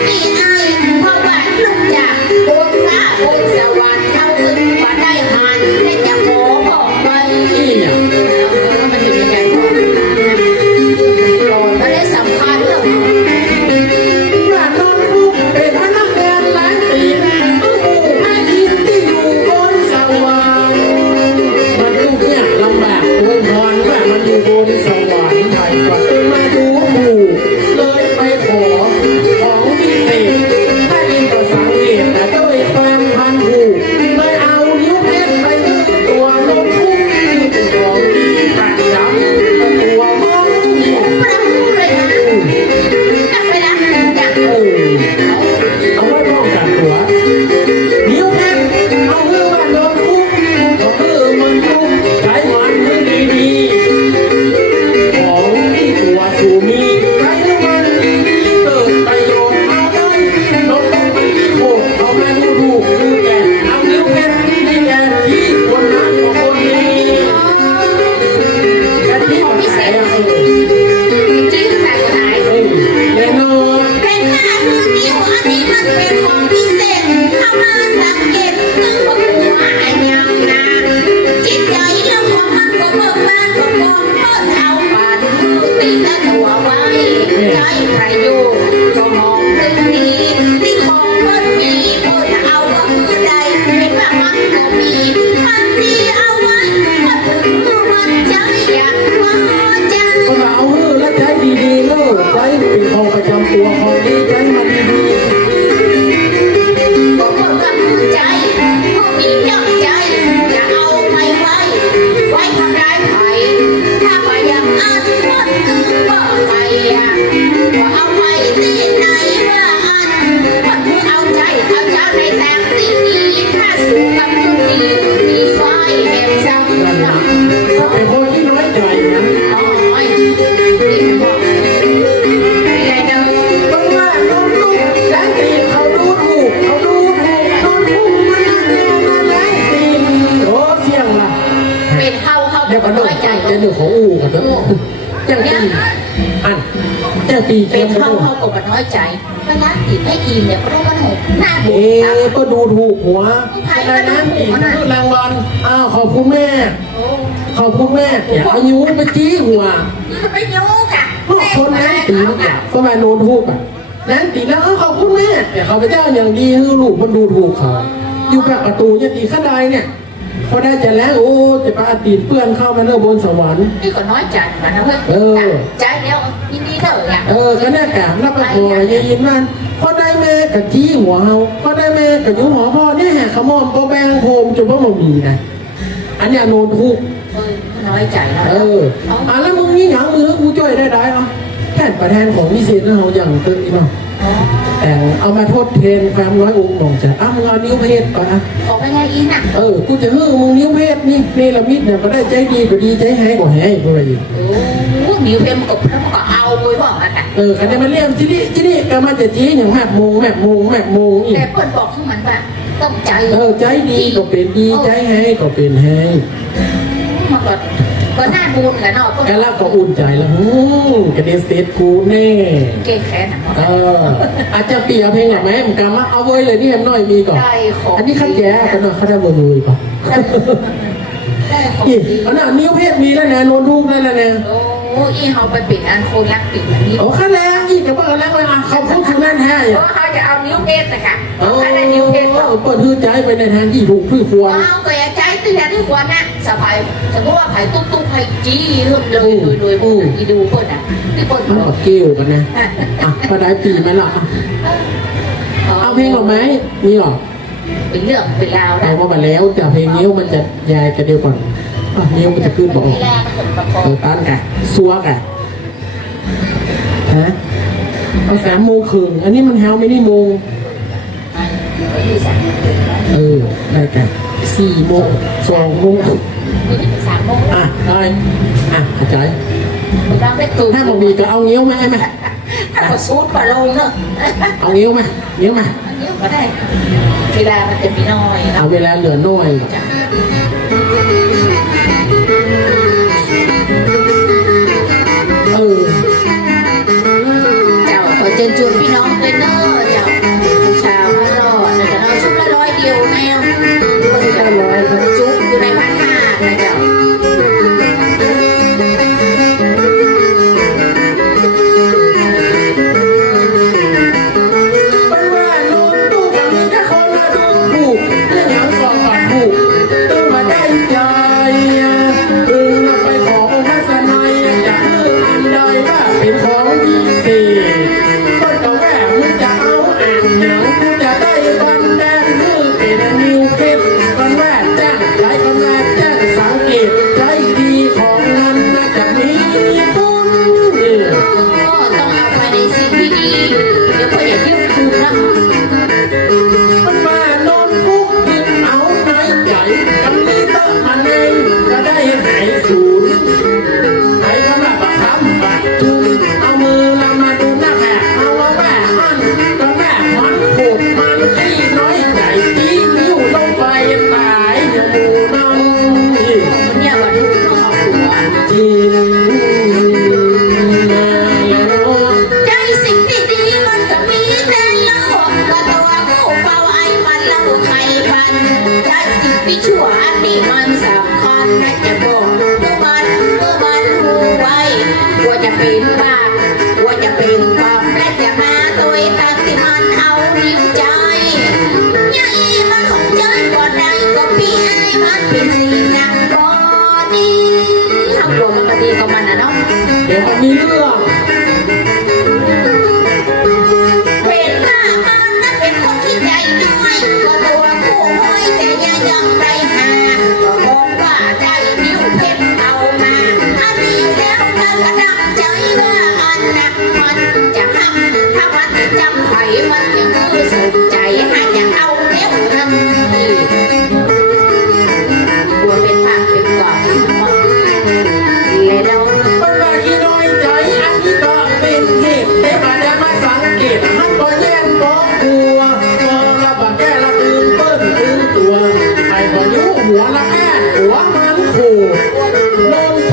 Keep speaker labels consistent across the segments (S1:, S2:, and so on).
S1: แจ้าตีอันเจ้า
S2: ตีเกเป็
S1: น
S2: มกันเฮาเด้าก็
S1: บ่น้อย
S2: ใจ
S1: เพ
S2: ราะนั้นติดให้อิ่มเนี่ย
S1: เพราะมัน
S2: หก
S3: หน้าบุ
S1: เอ๊
S3: กะ
S1: ก็ดูถูกหัวอะไรนั้นตีคือรางวัลอ้าวขอบคุณแม่ ขอบคุณแม่อย่าเอานิ้วไปจี้หัว
S3: ไปยูค่ะ
S1: ลูกคนนั้นตีกอะก็มาโนนทูกอะนั้นตีแล้วเขอบคุณแม่แต่เขาไปเจ้าอย่างดีคือลูกมันดูถูกเขาอยู่กับประตูเนี่ยตีข้าใดเนี่ย พอได้จะแล้วโอ้จะปาตีนเปื้อนเข้ามาเนื้อบนสวรรค์
S3: นี่ก็น้อยใจมันนะเพื่อน
S1: เออ
S3: ใจเดียวยินดีเถอะเนี่ย
S1: เออก็แน่กะนับประโคยยินมันพอได้แม่กับจี้หัวเฮาพอได้แม่กับยุหัวพ่อเนี่ยแหกขมอมโปแบงโคมจนว่ามันมีนะอันเนี้ยโนนทูก
S3: เออน้อยใจแล้ว
S1: เอออะแล้วมึงนี่หยังมือกูช่วยได้ได้อะแค่ประแทนของวิเศษนะเฮาอย่างตึกอีเนาะ แต่งเอามาทดเทนความน้อยองค์มองจะอ้าวมึงเอานิ้วเพศไปอะ
S3: ออกไปไงอีน่ะ
S1: เออกูจะฮื้อมึงนิ้วเพศนี่เนรมิตเนี่ยก็ได้ใจดีก็ดีใจแห้ก็แห้ก็อะไรอยู่
S3: โอ้นิ้วเพมกบแล้วมันก็เอาไปบอกอะค่ะ
S1: เออคันนี้มันเลี่ยมที่นี่ที่นี่ก็มันจะจี้อย่างแมบมงแมบมงแมบมงอีก
S3: แต่เปิ้นบอกให้มันว่าต้องใจ
S1: เออใจดีก็เป็นดีใจแห้ก็เป็นแห้
S3: มันก็ ก็น่าบุญแหละเนาะเปิ้น
S1: แกแล้วก็อุ่นใจแล้วฮู้กระเด็นเซตกูแน่
S3: เก่งแค่นั้น
S1: เอออาจจะเปียเพลงหรอไหมผมกำมาเอาไว้เลยนี่แฮมน้อยมีก่อน
S3: ได้ของ
S1: อันนี้ขั้นแย่กันหน่อยเขาได้เบอร์มือก่อน
S3: ได้ของ
S1: อี
S3: ดี
S1: อันนั้นนิ้วเพศมีแล้วนะโนนทูกได้แล้วนะ
S3: โอ้อีเฮาไปปิดอันโคนรักปิดอันนี้
S1: โอ้ขั้นแรงอีกกับว่าแรงไปอะเขาพูดถึงนั่นแท้
S3: เพราะเขาจะเอานิ้วเพชรนะคะ
S1: โอ้
S3: เขาได้นิ้วเพชร
S1: เปิดฮือใจไปในทางที่ถูกที่ควร
S3: เอาก็อย่าใจตื่นที่ควรนะสบายสมมติว่าไผ่ตุ๊กตุ๊กไผ่จี้เลยเลยเลยเลยอีดูเปิดอะที่เปิด
S1: มันก็เกี่ยวกันนะอะมาได้ปีไหมล่ะอะเอาเพลงหรอไหมมีหรอ
S3: เป็นเรื่องเป็นราว
S1: เอา
S3: นะ
S1: มามาแล้วแต่เพลงนี้มันจะยายกันเดียวก่อน อะนิ้วมันจะขึ้นบอก
S3: เวลาผลประกอ
S1: เอบอต้านกะซัวกะฮะเอาสามโมงครึ่งอันนี้มันแฮวไม่ได้โมง
S3: อยู่สาม
S1: เออได้กะสี่โมงสองโมง
S3: สามโมง
S1: อะได้อะเข้าใจ
S3: เราไม่ตื่น
S1: ถ้าบอกมีก็เอาเงี้ยวมาไหม
S3: ถ้า
S1: เรา
S3: ซู
S1: ดปลาลงเนอะเอาเงี้ยว
S3: มา
S1: เงี้ยวมาอันนี้ก็ได้
S3: เวลามันจะ
S1: มีน้อยนะเอาเวลาเห
S3: ลื
S1: อ
S3: น้อยเอ Thank you. No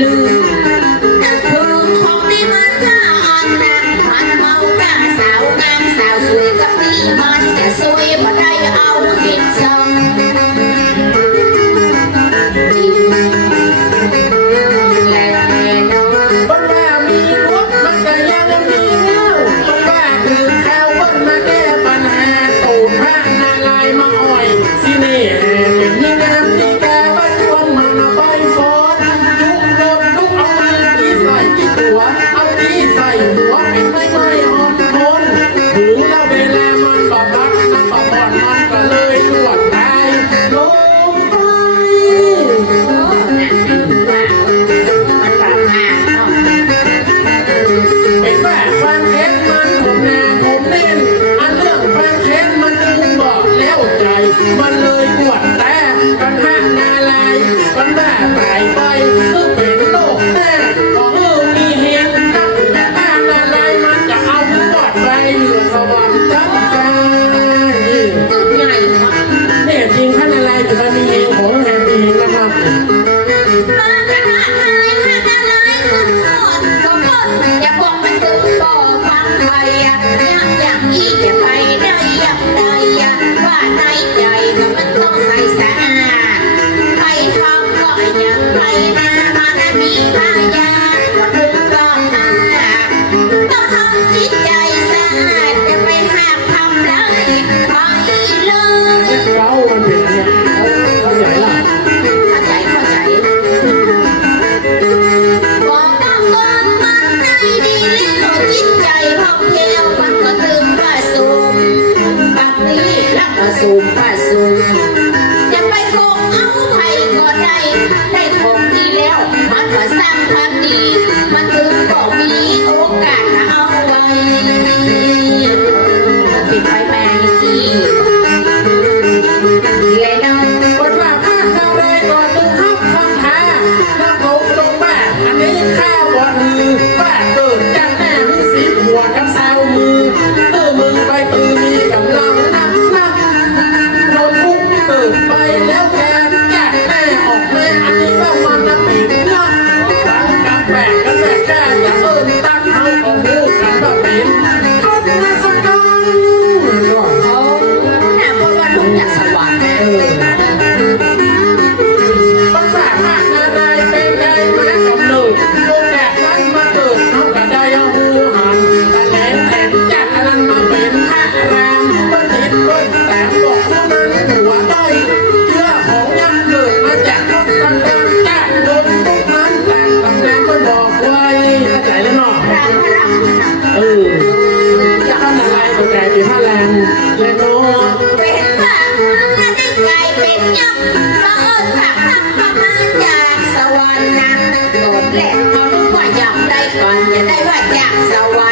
S3: มั คว อยา
S1: กสว
S3: รร
S1: ค์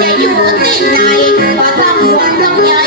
S1: จะอยู่ที่
S3: ใจว่าทำ
S1: หวนลง
S3: ใหญ่